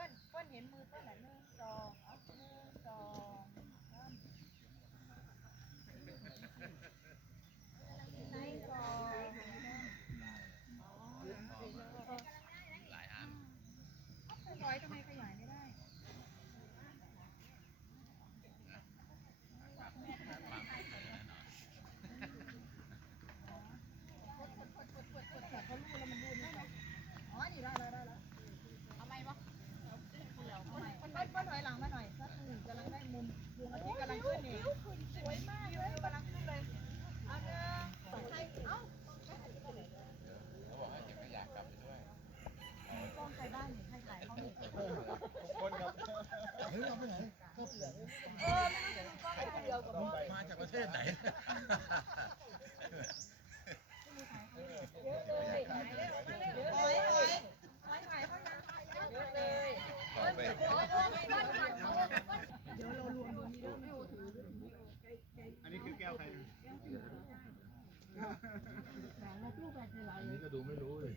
เปิ้ลเห็นมือเปิ้ลไหน1 2เอา1 2ไหนก่อนหลายอันร้อยทำไมขยายไม่ได้เขารู้แล้วมันรู้นี่อ๋อนี่ได้แล้วเอาไหมวะเปิ้ลถอยหลังมาหน่อยสัก1กำลังได้มุมดวงอาทิตย์กำลังขึ้นนี่สวยมากเลยกำลังขึ้นเลยเอา1 เอาเขาบอกให้เก็บขยะกลับไปด้วยกล้องใครบ้านนี่ใครถ่ายห้องนี้คนครับเฮ้ยเราไปไหนก็เปลี่ยนไม่รู้จะดูกล้องใครเดียวกับมาจากประเทศไหนเยอะเลยถ่ายเขานะเยอะเลยเดี๋ยวเรารวมดูนี่ไม่โอถืออันนี้คือแก้วใครแก้วถืออันนี้ก็ดูไม่รู้เลย